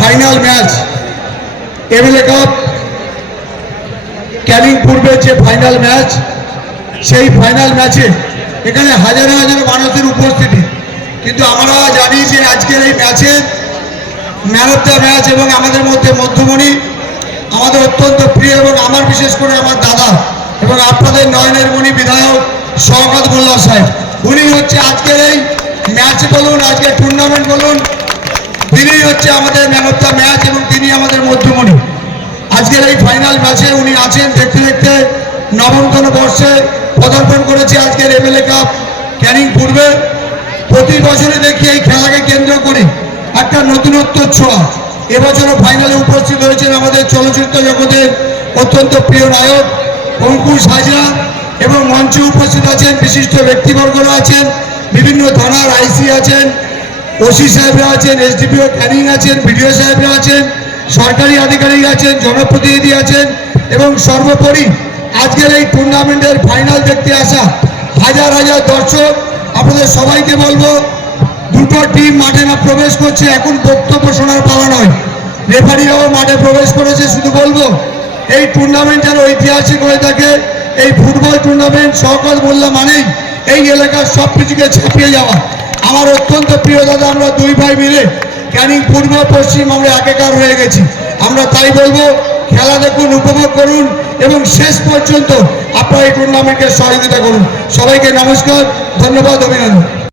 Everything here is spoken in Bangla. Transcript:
Final match MLA cup Canning পূর্বের যে ফাইনাল ম্যাচ, সেই ফাইনাল ম্যাচে এখানে হাজার হাজার মানুষের উপস্থিতি। কিন্তু আমরা জানি যে আজকের এই ম্যাচে ম্যান অফ দ্য ম্যাচ এবং আমাদের মধ্যে মধ্যমণি, আমাদের অত্যন্ত প্রিয় এবং আমার বিশেষ করে আমার দাদা এবং আপনাদের নয়নের মণি বিধায়ক শওকত মোল্লা সাহেব, উনি হচ্ছে আজকের এই ম্যাচ বলুন, আজকের টুর্নামেন্ট বলুন, তিনি হচ্ছে আমাদের ম্যান অফ দ্য ম্যাচ এবং তিনি আমাদের মধ্যমণি। আজকের এই ফাইনাল ম্যাচে উনি আছেন। দেখতে দেখতে নবমতম বর্ষে পদার্পণ করেছে আজকের এমএলএ কাপ ক্যানিং পূর্বে। প্রতি বছরে দেখি এই খেলাকে কেন্দ্র করে একটা নতুনত্ব ছোঁয়া। এবছরও ফাইনালে উপস্থিত হয়েছেন আমাদের চলচ্চিত্র জগতের অত্যন্ত প্রিয় নায়ক অঙ্কুশ হাজরা, এবং মঞ্চে উপস্থিত আছেন বিশিষ্ট ব্যক্তিবর্গরা আছেন, বিভিন্ন থানার আইসি আছেন, ওসি সাহেবরা আছেন, এসডিপিও ক্যানিং আছেন, বিডিও সাহেবরা আছেন, সরকারি আধিকারিক আছেন, জনপ্রতিনিধি আছেন, এবং সর্বোপরি আজকের এই টুর্নামেন্টের ফাইনাল দেখতে আসা হাজার হাজার দর্শক। আপনাদের সবাইকে বলবো, দুটো টিম মাঠে না প্রবেশ করছে, এখন বক্তব্য শোনার পালা নয়, রেফারিরাও মাঠে প্রবেশ করেছে। শুধু বলবো, এই টুর্নামেন্ট যেন ঐতিহাসিক হয়ে থাকে। এই ফুটবল টুর্নামেন্ট শওকত মোল্লা মানেই এই এলাকার সব কিছুকে ছাপিয়ে যাওয়া। আমার অত্যন্ত প্রিয় দাদা, আমরা দুই ভাই মিলে ক্যানিং পূর্ব পশ্চিম আমরা একাকার হয়ে গেছি। আমরা তাই বলবো, খেলা দেখুন, উপভোগ করুন এবং শেষ পর্যন্ত আপনারা এই টুর্নামেন্টের সহযোগিতা করুন। সবাইকে নমস্কার, ধন্যবাদ, অভিনন্দন।